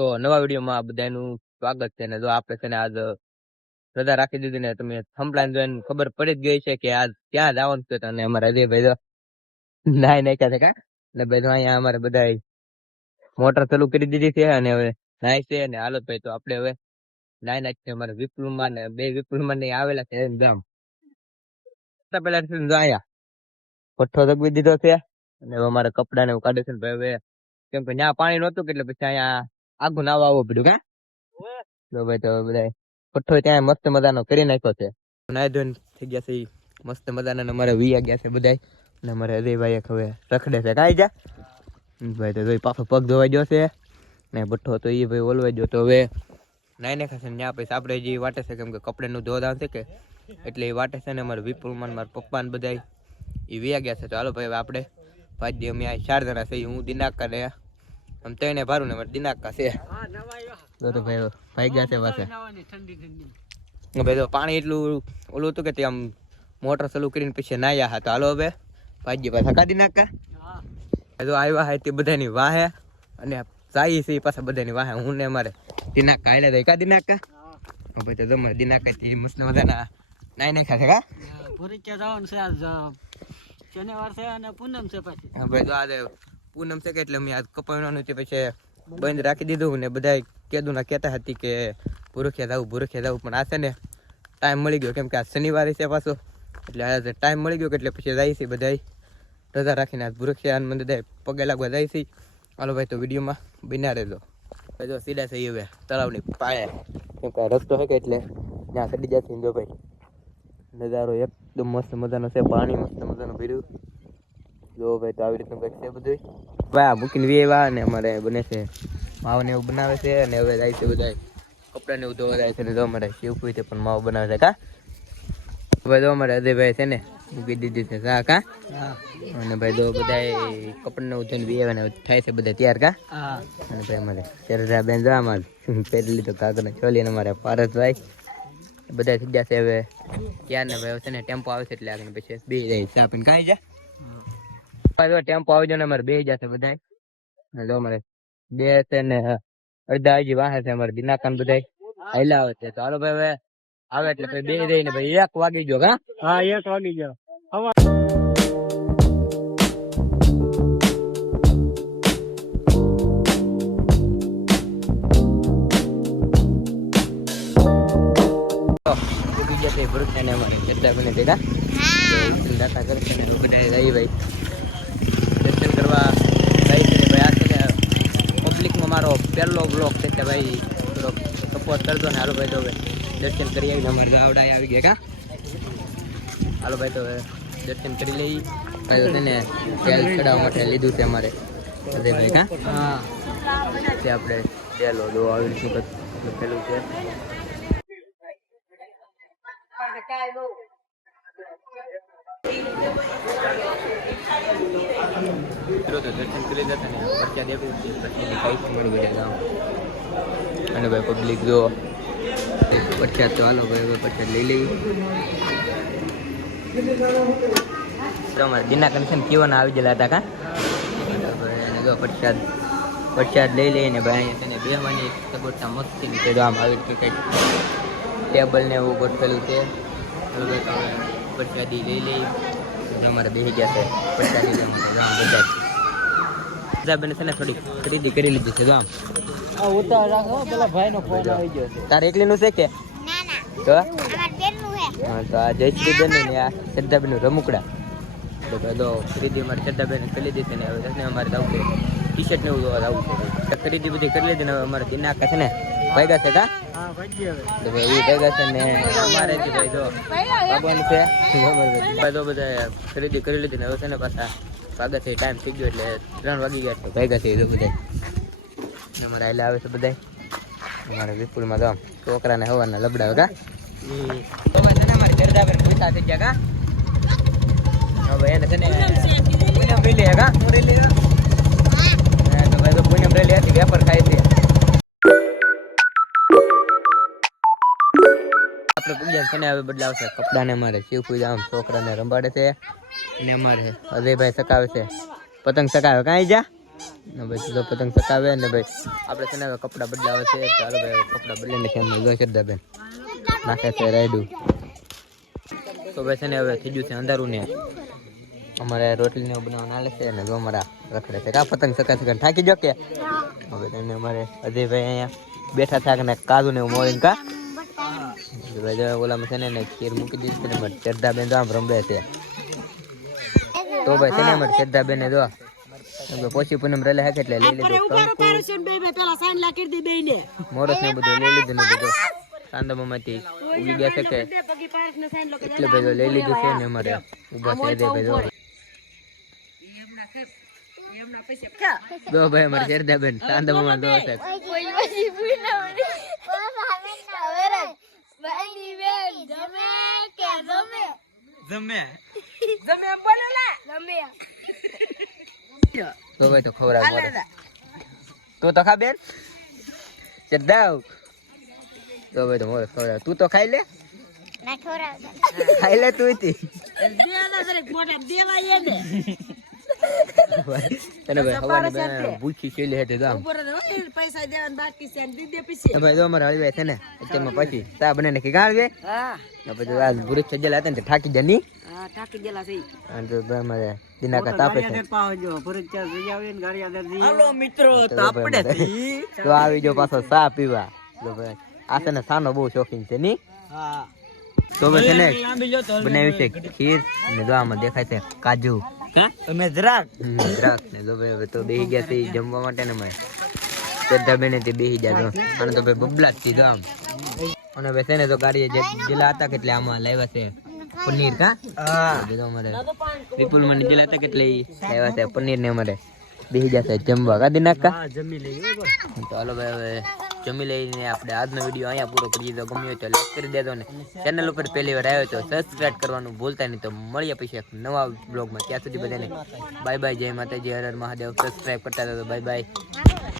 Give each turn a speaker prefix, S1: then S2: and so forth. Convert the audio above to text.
S1: તો નવા વિડીયોમાં બધાનું સ્વાગત છે. ને જો આપણે છે ને આજ રજા રાખી દીધી ને તમે થંભલાઈને જોઈને ખબર પડી જ ગઈ છે કે આજ ક્યાં જવાનું છે. અને અમારા અજયભાઈ તો નાઈ નાખ્યા છે કા? ને ભાઈ અહીંયા અમારે બધા મોટર ચાલુ કરી દીધી છે અને હવે નાય છે. અને હાલો ભાઈ, તો આપણે હવે નાય નાખીએ અમારે વિપુલમાં ને બે વિપુલમાં ને આવેલા છે જામ પેલા અહીંયા પઠ્ઠો દગવી દીધો છે. અને અમારે કપડા ને એવું કાઢે છે ને ભાઈ, હવે કેમ કે ત્યાં પાણી નતું એટલે પછી અહીંયા આગું નાવા આવવું પડ્યું કા? તો ભાઈ તો બધા પઠ્ઠો ત્યાં મસ્ત મજાનો કરી નાખ્યો છે. નાય ધોઈને થઈ ગયા છે મસ્ત મજાના અમારે વીયા ગયા છે બધા ને અમારે અજયભાઈ હવે રખડે છે. કાંઈ જા. ભાઈ તો જોઈ પાછો પગ ધોવાઈ ગયો છે. ને બઠ્ઠો તો એ ભાઈ ઓલવાઈ ગયો. તો હવે નાઈને ખાશે ને ત્યાં પછી આપણે જે વાટે છે કેમ કે કપડાનું ધોવા છે કે એટલે એ વાટે છે ને અમારે વિપુલમાન મારા પપ્પા ને બધા એ વ્યા ગયા છે. તો હાલો ભાઈ હવે આપણે ભાઈ અમે આ ચાર જણા છે હું દિનાકા ને આમ ત્રણે ભારું ને મારે દિનાકા છે. તો તો ભાઈ ભાઈ ગયા છે પાસે ભાઈ તો પાણી એટલું ઓલું હતું કે તે આમ મોટર ચાલુ કરીને પછી નાયા હતા. તો હાલો હવે ભાઈ પાછા કાઢી નાખા. તો આવ્યા હે તે બધાની વાહે અને સાઈ છે પાછા બધાની વાહે. હું ને મારે દિનાકા હાલે તો કાઢી નાખા. ભાઈ તો તમારે દિનાકા થી મસ્ત મજાના નાઈ નાખ્યા છે કા?
S2: ભૂરીચા જવાનું છે આજ શનિવાર છે અને પૂનમ છે પાછી.
S1: ભાઈ તો આજે પૂનમ છે કે એટલે મેં આ કપાવવાનું તે પછી બંધ રાખી દીધું ને બધા કેદું ના કહેતા હતી કે ભૂરખિયા જાવું ભૂરખિયા જાવું પણ આ છે ને ટાઈમ મળી ગયો, કેમ કે આ શનિવારે છે પાછો. એટલે આજે ટાઈમ મળી ગયો કે એટલે પછી જાય છે બધા રજા રાખીને આ ભૂરખિયા મને બધા પગે લાગવા જાય છે. હાલો ભાઈ, તો વિડીયોમાં બિના રહેજો. જો સીધા થઈ હવે તળાવની પાળે. કેમ કે રસ્તો છે કે એટલે ત્યાં ચડી જશે ભાઈ. નજારો એકદમ મસ્ત મજાનો છે, પાણી મસ્ત મજાનું ભર્યું. જો ભાઈ તો આવી રીતનું કંઈક છે બધું ભાઈ મૂકીને વી આવ્યા અને અમારે બને છે. માવ ને એવું બનાવે છે અને હવે જાય છે બધા કપડા ને એવું ધોવા જાય છે ને જો અમારે શીવું તે પણ માવ બનાવે છે કા? ભાઈ તો અમારે અજયભાઈ છે ને મૂકી દીધી છે સા કા અને ભાઈ તો બધા કપડા ને એવું ધોઈને વી આવ્યા ને થાય છે બધા તૈયાર કા? અને ભાઈ અમારે શરદા બેન જો અમારે પહેરી લીધો કાગળ ને ચોલી અને અમારે પારસભાઈ. બધા થઈ ગયા છે હવે. ત્યાર ને ભાઈ હશે છે ને ટેમ્પો આવે છે એટલે આગળ પછી બે જાય ચા પીને. ખાઈ જા? જો ટેમ્પો આવી જાય ને અમારે બે જશે બધા જો અમારે બે છે ને અડધા હજી વાહે છે અમારે દિનાકાન બધા હાલ્યા આવે છે. તો હાલો ભાઈ હવે આવે એટલે ભાઈ બે રહીને ભાઈ એક વાગી ગયો હા?
S2: હા એક વાગી ગયો.
S1: ભરત ને અમારે કેટલા બને ભેગા. દાતા કરશે ને બધા ભાઈ દર્શન કરવા જાય છે ને ભાઈ આ છે ને પબ્લિકમાં મારો પહેલો બ્લોક છે કે ભાઈ થોડોક સપોર્ટ કરજો ને. હાલો ભાઈ તો હવે દર્શન કરી આવીને અમારે ગાવડા આવી ગયા કા? હાલો ભાઈ તો હવે દર્શન કરી લઈ ભાઈ તો છે ને તેલ ચડાવવા માટે લીધું છે અમારે. કા?
S2: હા.
S1: તે આપણે તેલો દો આવી શું લખેલું છે. મિત્રો તો દર્શન કરી જતા ને પ્રખ્યાત એવું છે. પ્રખ્યાત કંઈક મળી ગયા અને ભાઈ પબ્લિક જો પ્રખ્યાત તો હાલો ભાઈ, હવે પ્રખ્યાત લઈ લઈ અમારે દિના કનેક્શન કેવાના આવી ગયેલા હતા કા? જો પ્રસાદ પ્રસાદ લઈ લઈને ભાઈ અહીંયા તને બેવાની સગવડતા મસ્તી છે જો આમ આવી કે કંઈક ટેબલ ને એવું ગોઠવેલું છે. પ્રસાદી લઈ લઈ અમારે બેસી ગયા છે બધા બેને છે ને થોડી ખરીદી કરી લીધી છે જો આમ.
S2: આ ઉતાર રાખો પેલા ભાઈ નો ફોન આવી ગયો
S1: તારે એકલીનું છે કે?
S3: ના ના.
S1: તો
S3: અમાર બેનનું હે
S1: હા તો આ જયશ્રી બેન ને આ શ્રદ્ધાબેન રમુકડા. તો ખરીદી અમારે શ્રદ્ધાબેન કરી લીધી છે ને હવે છે ને અમારે જવું છે. ટી શર્ટ ને એવું જોવા જવું છે. ખરીદી બધી કરી લીધી ને હવે અમારે દિનાકા છે ને ભાગ્યા છે કા? તો ભાઈ ભેગા છે ને અમારે જ ભાઈ છે. બધા ખરીદી કરી લીધી ને પાછા છે, ટાઈમ થઈ ગયો એટલે ત્રણ વાગી ગયા ભેગા છે બધા. ને આયલા આવે છે બધા અમારે વિપુલમાં તો છોકરાને હવાના લબડાવે કા? થઈ ગયા હવે એને છે ને પૂનમ રેલી કા? વેપાર ખાય છે છે હવે બદલાવશે? કપડાને અમારે શિવ પૂજા, આમ છોકરાને રંબાડે છે. અને અમારે અજયભાઈ સકાવે છે. પતંગ સકાવે. કાંઈ જા? ને ભાઈ સીધો પતંગ ચકાવે ને ભાઈ આપણે છે ને કપડાં બદલાવે છે. ચાલો ભાઈ કપડાં બદલીને છે એમને જો શ્રદ્ધાબેન. નાખે છે રાયડું. તો ભાઈ છે ને હવે થઈ ગયું છે અંધારું ને. અમારે રોટલીને એવું બનાવવાનું હાલે છે ને જો અમારા રખડે છે. કા પતંગ સકા સકા થાકી જો કે? હવે તેને અમારે અજયભાઈ અહીંયા બેઠા થાક ને કાદુ ને એવું મોળીને કા? જો ઓલામાં છે ને એને ખીર મૂકી દીધી ને અમારે શ્રદ્ધાબેન તો આમ રંબે છે. તો ભાઈ છે ને અમારે શ્રદ્ધાબેન જો. પોચી પૂનમ રેલે હે એટલે લઈ લીધું. મોરસ ને બધું લઈ લીધું ને બધું. સાંદામાંથી ઉગી ગયા છે કે એટલે ભાઈ લઈ લીધું છે ને અમારે. ઊભા છે દે ભાઈ જો. ભાઈ અમારે શેરદાબેન સાંદામાં દો છે. તો ભાઈ તો ખવડાવ મોરસ તું તો ખા બેન? શેરદાવ તો ભાઈ તો મોરસ ખવડાવ. તું તો ખાઈ લે? ખાઈ લે તું તી. તને ભાઈ હવાની ભૂખી હતી તો
S2: પૈસા દેવાના બાકી છે ને દીદે
S1: તો ભાઈ જો અમારે હળવે છે ને અત્યારમાં પછી ચા બને ને ગાળ દે
S2: હા
S1: પછી આ પુરુષ સજ્જેલા હતા ને તે થાકી જાય
S2: હા ટાકી ગયેલા છે
S1: અને તો અમારે દિનાકા તાપે છે.
S2: હાલો મિત્રો
S1: તો ભાઈ તો આવી જો પાછો ચા પીવા. તો ભાઈ આ છે ને સાનો બહુ શોખીન છે ની.
S2: હા.
S1: તો ને બનાવ્યું છે ખીર ને જો આમાં દેખાય છે કાજુ.
S2: તમે જરાક
S1: હમ, ને જો ભાઈ હવે તો બેહી ગયા છે જમવા માટે ને ભાઈ શ્રદ્ધા બેને તે બેહી ગયા તો અને તો ભાઈ બબલા જ સીધો આમ. અને ભાઈ છે ને તો ગાડીએ જે જેલા હતા કેટલે આમાં લાવ્યા છે પનીર કા
S2: હા.
S1: બધું અમારે વિપુલ નીચેલા હતા કેટલે લાવ્યા છે પનીર ને અમારે. બેહી ગયા છે જમવા. કાદી નાખા.
S2: હા જમી લઈએ
S1: તો હાલો ભાઈ હવે જમી લઈને આપણે આજનો વીડિયો અહીંયા પૂરો કરીએ. તો ગમ્યો તો લાઈક કરી દેજો ને ચેનલ ઉપર પહેલી વાર આવ્યો તો સબસ્ક્રાઈબ કરવાનું ભૂલતા નહીં. તો મળીએ પછી એક નવા બ્લોગમાં ત્યાં સુધી બધાને બાય બાય જય માતાજી. હર હર મહાદેવ. સબસ્ક્રાઈબ કરતા હતા બાય બાય